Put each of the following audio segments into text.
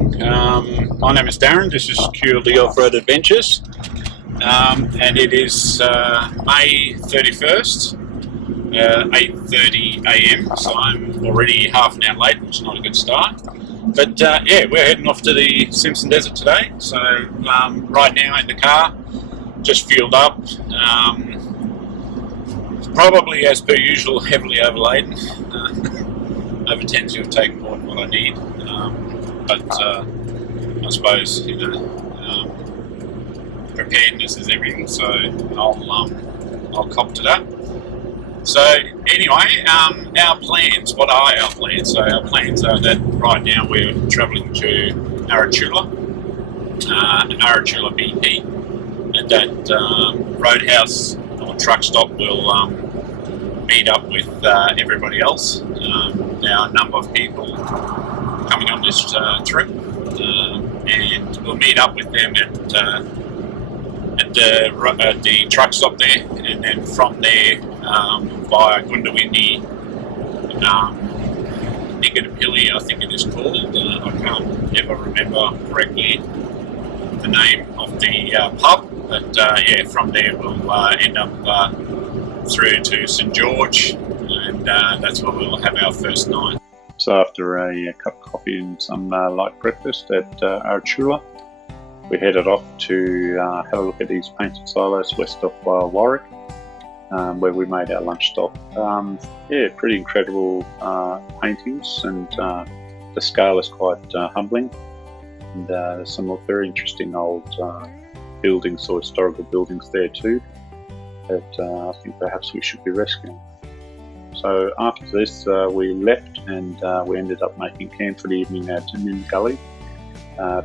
morning. My name is Darren. This is QLD Off-Road Adventures, and it is May 31st, 8:30 a.m. So I'm already half an hour late, which is not a good start. But yeah, we're heading off to the Simpson Desert today. So right now in the car, just fueled up. Probably as per usual, heavily overladen. Overtends to have taken more than what I need, but I suppose preparedness is everything. So I'll cop to that. So anyway, our plans. What are our plans? So our plans are that right now we're travelling to Arachula BP, and that roadhouse or truck stop will meet up with everybody else. Now, a number of people coming on this trip, and we'll meet up with them at the truck stop there, and then from there via Gundawindi, Nigadapilli, I think it is called. I can't ever remember correctly the name of the pub, but yeah, from there we'll end up through to St George, and that's where we'll have our first night. So after a cup of coffee and some light breakfast at Arachula, we headed off to have a look at these painted silos west of Warwick, where we made our lunch stop. Yeah, pretty incredible paintings, and the scale is quite humbling, and there's some very interesting old buildings or historical buildings there too that I think perhaps we should be rescuing. So after this we left, and we ended up making camp for the evening at Gully,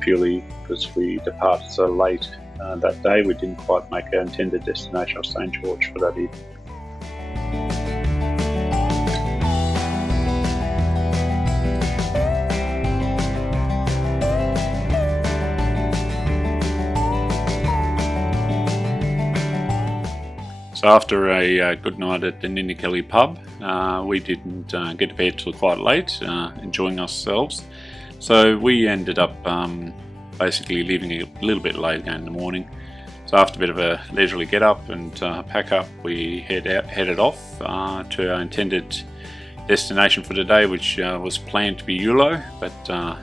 purely because we departed so late that day. We didn't quite make our intended destination of St George for that evening. So after a good night at the Ninnikelly pub, we didn't get to bed till quite late, enjoying ourselves. So we ended up basically leaving a little bit late again in the morning. So after a bit of a leisurely get up and pack up, we headed off to our intended destination for the day, which was planned to be Yulo, but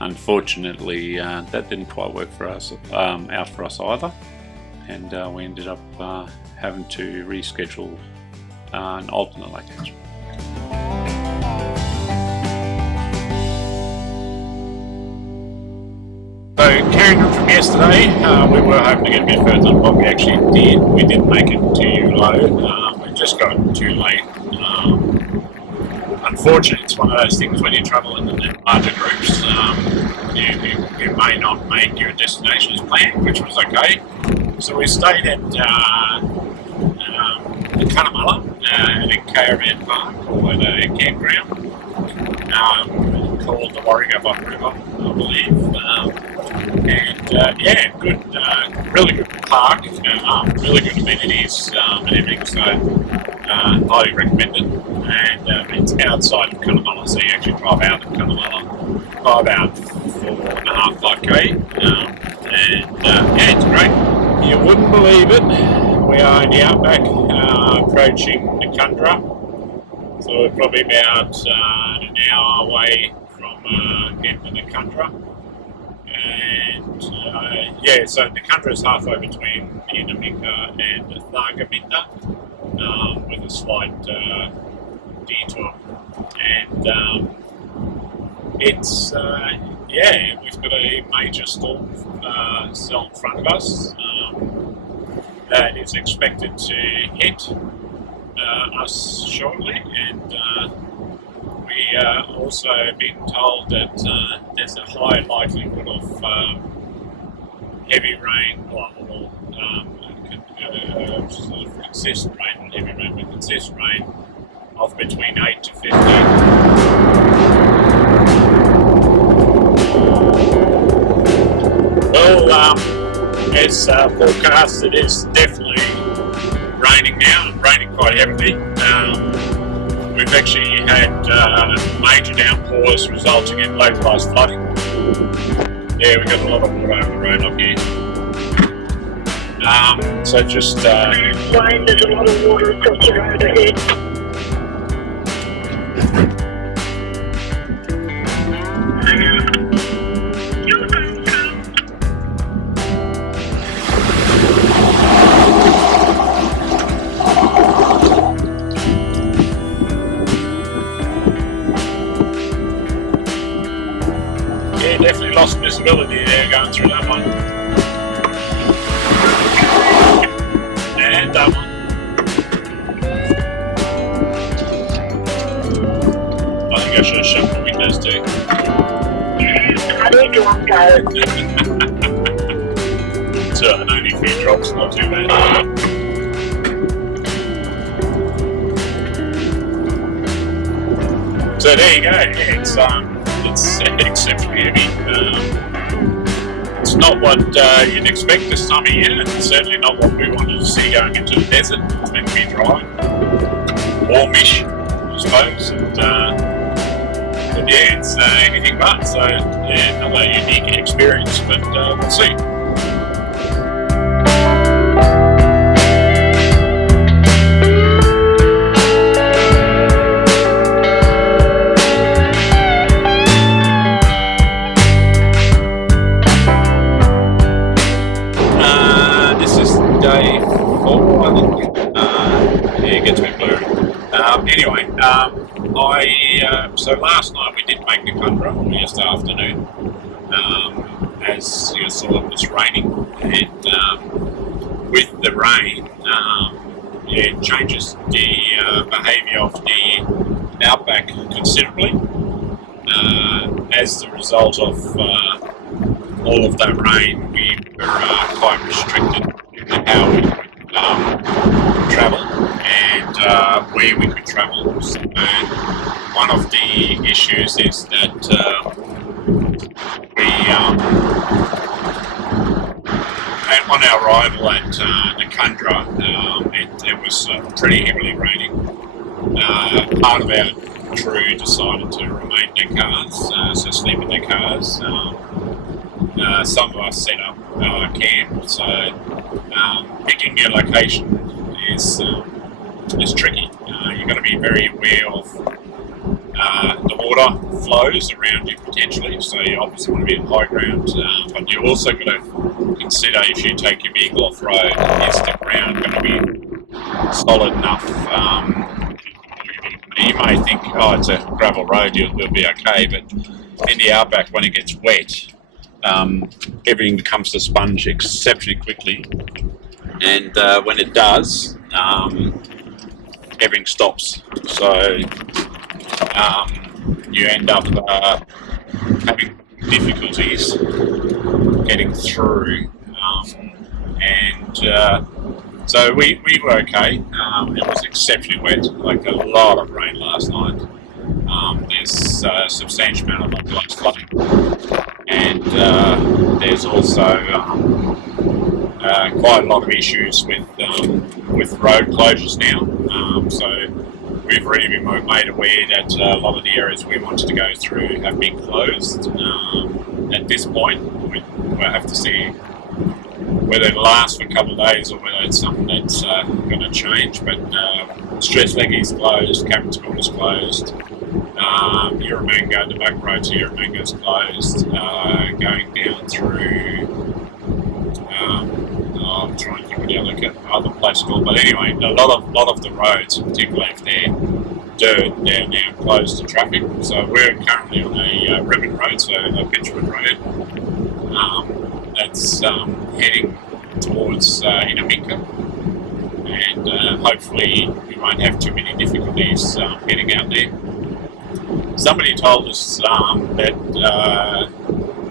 unfortunately that didn't quite work for us out for us either, and we ended up having to reschedule an alternate location. So carrying on from yesterday, we were hoping to get a bit further than what we actually did. We didn't make it to Yulo. We just got too late. Unfortunately, it's one of those things when you travel in larger groups, you may not make your destination as planned, which was okay. So we stayed at Cunnamulla at a caravan park, or at a campground called the Warrego River, I believe. And yeah, good, really good park, really good amenities and everything, so highly recommended. And it's outside of Cunnamulla, so you actually drive out of Cunnamulla by about 4.5-5 k, and yeah, it's great. You wouldn't believe it, we are in the outback, approaching Nakundra, so we're probably about an hour away from getting to Nakundra. And yeah, so Nakundra is halfway between Inamika and Thargomindah, with a slight detour. And it's yeah, we've got a major storm cell in front of us that is expected to hit us shortly, and we also been told that there's a high likelihood of heavy rain, or sort of consistent rain, not heavy rain, but consistent rain of between 8 to 15. Well, as forecast, it is definitely raining now, and raining quite heavily. We've actually had major downpours resulting in localised flooding. Yeah, we got a lot of water over the road up here. So just Ryan, there's a lot of water across the road ahead. yeah, definitely lost visibility there going through that one. And that one. I think I should have shut the windows too. How do you want to go? So only a few drops, not too bad. So there you go. Yeah, it's exceptionally heavy. It's not what you'd expect this time of year. It's certainly not what we wanted to see going into the desert. It's meant to be dry, warmish, I suppose. But yeah, it's anything but. So yeah, another unique experience. But we'll see. Day 4, I think. Yeah, it gets a bit blurry. Anyway, so last night we did make the tundra yesterday afternoon. As you saw, it was raining, and with the rain, it changes the behaviour of the outback considerably. As the result of all of that rain, we were quite restricted in how we could travel and where we could travel. So, one of the issues is that on our arrival at Nakundra, it was pretty heavily raining. Part of our crew decided to remain in their cars, so sleep in their cars. Some of us set up camp, so picking your location is tricky. You've got to be very aware of the water flows around you potentially, so you obviously want to be in high ground, but you also got to consider if you take your vehicle off road, is the ground going to be solid enough? You may think, oh, it's a gravel road, you'll be okay, but in the outback, when it gets wet, everything becomes a sponge exceptionally quickly, and when it does, everything stops. So you end up having difficulties getting through, and so we were okay. It was exceptionally wet, like a lot of rain last night. There's a substantial amount of localised flooding, and there's also quite a lot of issues with road closures now. So we've already been made aware that a lot of the areas we wanted to go through have been closed. At this point, we'll have to see whether it lasts for a couple of days or whether it's something that's going to change. But Stress Leggy is closed, Captain's Court is closed, Uramango, the back road to Uramango is closed, going down through, I'm trying to think what the other place called, but anyway, a lot of the roads, particularly if they're dirt, they're now closed to traffic. So we're currently on a ribbon road, so a Pitchwood road, that's heading towards Inaminka, and hopefully we won't have too many difficulties getting out there. Somebody told us that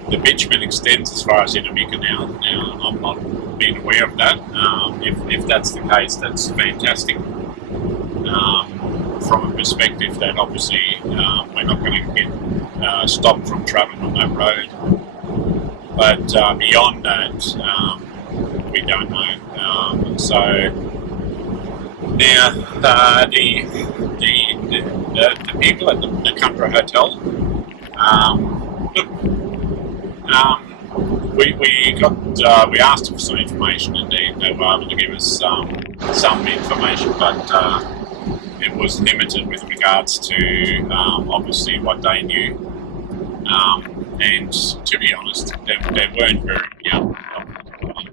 the bitumen extends as far as Inaminka now. Now, I'm not being aware of that. If that's the case, that's fantastic. From a perspective that obviously we're not going to get stopped from travelling on that road. But beyond that, we don't know. So now the people at the Nakundra Hotel, look, we asked for some information, and they were able to give us some information, but it was limited with regards to obviously what they knew. And to be honest, they weren't very they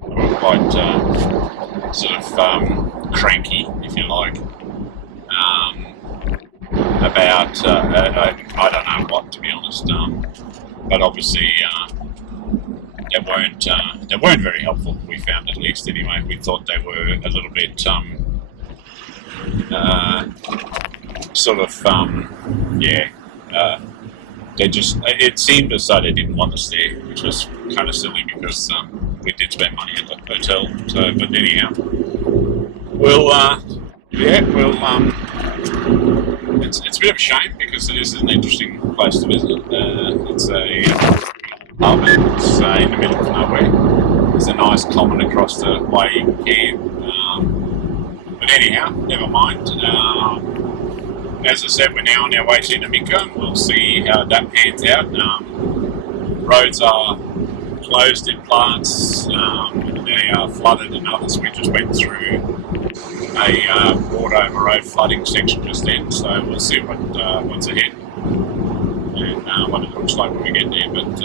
were quite sort of cranky, if you like, about I don't know what, to be honest. But obviously they weren't very helpful. We found, at least anyway. We thought they were a little bit it seemed as though they didn't want us there, which was kind of silly because we did spend money at the hotel. So, but anyhow, it's a bit of a shame because it is an interesting place to visit. It's a pub, it's in the middle of nowhere. There's a nice common across the way here. But anyhow, never mind. As I said, we're now on our way to Namika, and we'll see how that pans out. Roads are closed in parts, they are flooded in others. We just went through a water over road flooding section just then, so we'll see what's ahead and what it looks like when we get there. But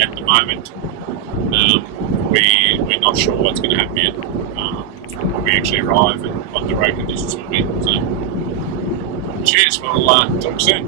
at the moment, we're not sure what's going to happen yet when we actually arrive and what the road conditions will be. So, cheers, we'll talk soon.